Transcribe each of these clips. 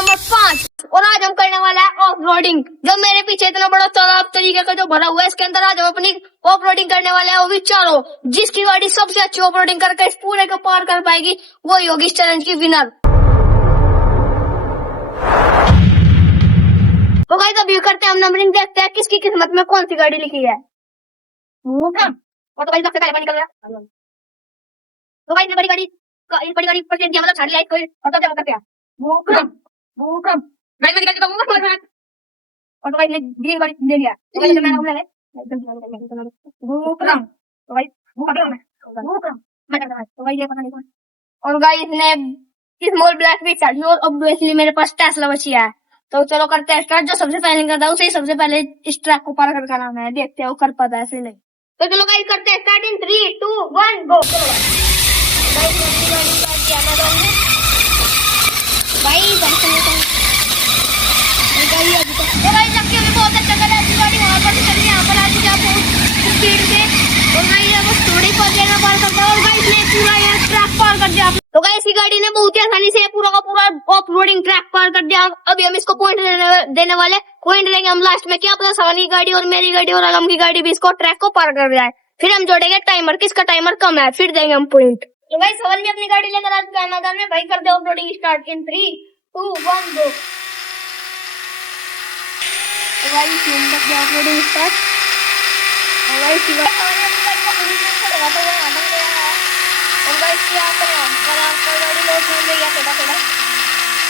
Number 5 और आज हम करने वाला है ऑफ रोडिंग। जो मेरे पीछे इतना बड़ा तालाब तरीके का जो भरा हुआ है, इसके अंदर आज हम अपनी ऑफ रोडिंग करने वाले हैं। वो भी चारों, जिसकी गाड़ी सबसे अच्छी ऑफ रोडिंग करके इस पूरे को पार कर पाएगी वही होगी इस चैलेंज की विनर। तो गाइस अभी करते हैं हम नंबरिंग, देखते हैं किसकी किस्मत में कौन सी गाड़ी लिखी है। और तो गाइस सबसे पहले निकल गया। तो गाइस बड़ी गाड़ी पर दिया मतलब छाड़ी लाइट कोई और तब करते हैं भूकंप गाइस में निकल गया। और तो गाइस ने ग्रीन गाड़ी ले लिया। तो गाइस मैं ले भूकंप। तो गाइस भूकंप तो गाइस ये पता नहीं कौन। और गाइस ने स्मॉल ब्लैक भी चढ़ी और ऑब्वियसली मेरे पास टेस्ला बची है। तो चलो करते हैं स्टार्ट। जो सबसे पहले करता है उसे ही सबसे पहले इस ट्रैक को पार करके आना है। देखते हैं वो कर पाता है ऐसे नहीं। तो चलो गाइस करते हैं स्टार्ट इन 3 2 1 गो। चलो गाइस तो गाइस जबकि हमें बहुत अच्छा चला है गाड़ी वहां पर चली यहाँ पर आती है स्पीड से। और गाइस अब थोड़ी पर देर में पार करता है और गाइस ने पूरा ये ट्रैक पार कर दिया। तो गाइस की गाड़ी ने बहुत ही आसानी से पूरा का पूरा ऑफ रोडिंग ट्रैक पार कर दिया। अभी हम इसको पॉइंट देने वाले, पॉइंट देंगे हम लास्ट में। क्या पता सवानी की गाड़ी और मेरी गाड़ी और आलम की गाड़ी भी इसको ट्रैक को पार कर जाए। फिर हम जोड़ेंगे टाइमर, किसका टाइमर कम है फिर देंगे हम पॉइंट। तो भाई सवाल में अपनी गाड़ी लेकर आ चुका है मैदान में। भाई कर दे ऑफ रोडिंग स्टार्ट इन 3 2 1 गो। तो भाई ऑफ रोडिंग स्टार्ट। और भाई और गाइस यहाँ पर गाड़ी लॉस हो गई है थोड़ा।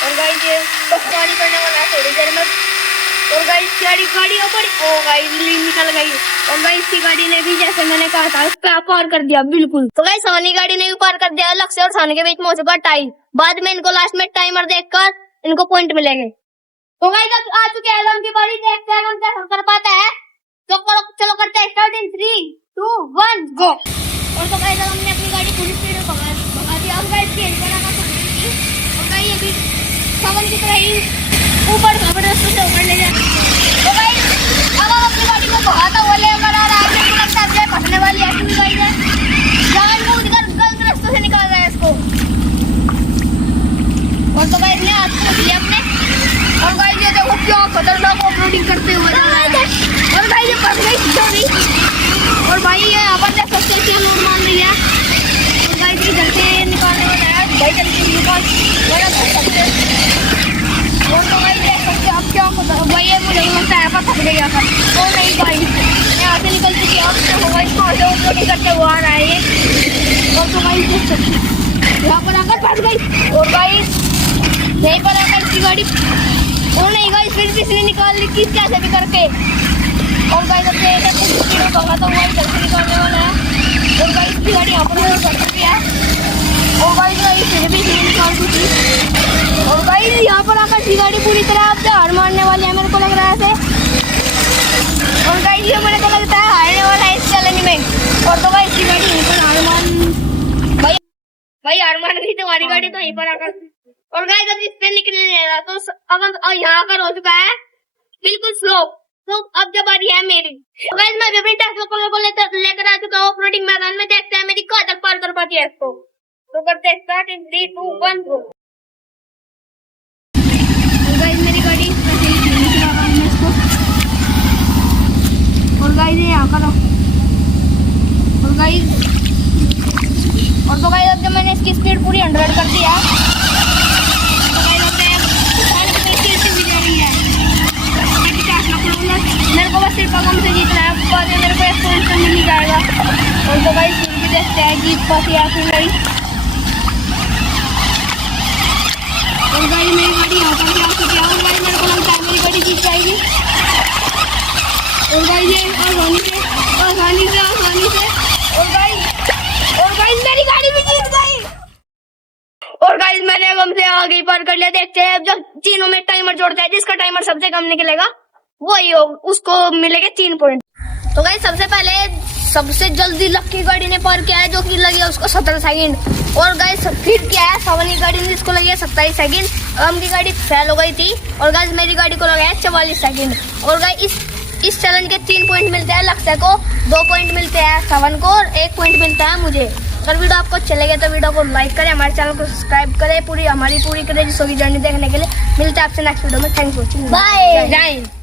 और गाइस ये पानी करने वाला है थोड़ी देर में। और गाइस गाड़ी ऊपर ओ गाइस निकल गई। और गाइस की गाड़ी ने भी जैसे मैंने कहा था उस पे पार कर दिया बिल्कुल। तो गाइस सानी गाड़ी ने भी पार कर दिया। लक्ष्य और सानी के बीच में हो चुका टाई। बाद में इनको लास्ट में टाइमर देखकर इनको पॉइंट मिलेंगे। तो गाइस आ चुके हैं हम की बारी, देखते हैं हम क्या कर पाता है। तो चलो करते हैं स्टार्ट इन 3 2 1 गो। और तो गाइस हमने अपनी गाड़ी पूरी स्पीड में भगा दिया। अब गाइस की इंजन आना चाहिए और गाइस ये भी सावन की तरह ही ऊपर जबरदस्ती से ऊपर ले जाए। तो गाइस अब हम अपनी गाड़ी को भगाता हुआ लेकर आ रहा है। मेरे को लगता है फंसने वाली है अपनी गाड़ी है। जान को उधर गलत रास्ते से निकाल रहा है इसको। और तो गाइस ने हाथ में लिया अपने। और गाइस ये देखो क्या खतरनाक ऑफ रोडिंग करते हुए जा रहा है। और गाइस ये फंस गई सीधा। और भाई ये यहाँ पर देख सकते हैं लोड मान रही है। और गाइस इधर से निकालने वाला है भाई, जल्दी निकाल बड़ा सकते हैं। और तो भाई देख सकते हैं अब क्या होता है भाई। ये मुझे लगता है पर पकड़े गया था। तो नहीं भाई यहाँ से निकल चुकी है। अब तो भाई ऑफ करते हुए आ रहा है ये। और तो भाई देख सकते हैं यहाँ पर आकर फंस गई। और गाइस यहीं पर आकर इसकी गाड़ी और नहीं गाइस फिर भी इसने निकाल ली किस कैसे भी करके। और गाइस अब भगाता हुआ इधर से निकालने वाला है। और गाइस की गाड़ी यहाँ पर कर चुकी है। और गाइस फिर भी इसने निकाल चुकी। और गाइस यहाँ पर आकर की गाड़ी पूरी तरह आपसे हार मारने वाली है मेरे को लग रहा है ऐसे। और गाइस ये मेरे को लगता है हारने वाला है इस चैलेंज में। और तो गाइस की गाड़ी यहीं पर हार मान गई तुम्हारी गाड़ी तो यहीं पर आकर। और गाइस अब इस पे निकलने नहीं रहा। तो अब यहाँ पर हो चुका है बिल्कुल स्लो। तो अब जब बारी है मेरी। तो गाइस मैं अपनी टेस्ला को लेकर आ चुका हूँ ऑफ रोडिंग मैदान में। देखते हैं मेरी कहाँ तक पार कर पाती है इसको। तो करते हैं स्टार्ट इन 3 2 1 गो। और गाइस मेरी गाड़ी इसको। और गाइस ये यहाँ का और गाइस और तो गाइस अब जब मैंने इसकी स्पीड पूरी 100 कर दिया। तो गाइस मेरे को बस सिर्फ कम से जीतना है। बाद में मेरे को एक पॉइंट तो मिल ही जाएगा। और तो गाइस फिर भी देखते हैं जीत पाती है फिर नहीं। और गाइस मेरी गाड़ी यहाँ पर भी आ चुकी है। और गाइस मेरे को लगता है मेरी गाड़ी जीत जाएगी। और गाइस ये आसानी से और गाइस मेरी गाड़ी भी जीत गई। और गाइस मैंने कम से आगे पार कर लिया। देखते हैं जब तीनों में टाइमर जोड़ता है, जिसका टाइमर सबसे कम निकलेगा वही उसको मिलेगा 3 पॉइंट। तो गाइस सबसे पहले सबसे जल्दी लक्की गाड़ी ने पार किया है जो कि लगी है उसको 17 सेकंड। और गाइस फिर क्या है सवानी गाड़ी ने जिसको लगी है 27 सेकंड। आम की गाड़ी फेल हो गई थी। और गाइस मेरी गाड़ी को लगा है 44 सेकंड। और गाइस इस चैलेंज के 3 पॉइंट मिलते हैं लक्ष्य को, 2 पॉइंट मिलते हैं सवन को और 1 पॉइंट मिलता है मुझे। अगर वीडियो आपको अच्छा लगे तो वीडियो को लाइक करें, हमारे चैनल को सब्सक्राइब करें, हमारी पूरी क्रेजी शो की जर्नी देखने के लिए। मिलते हैं आपसे नेक्स्ट वीडियो में। Thanks for watching. बाय। जय हिंद।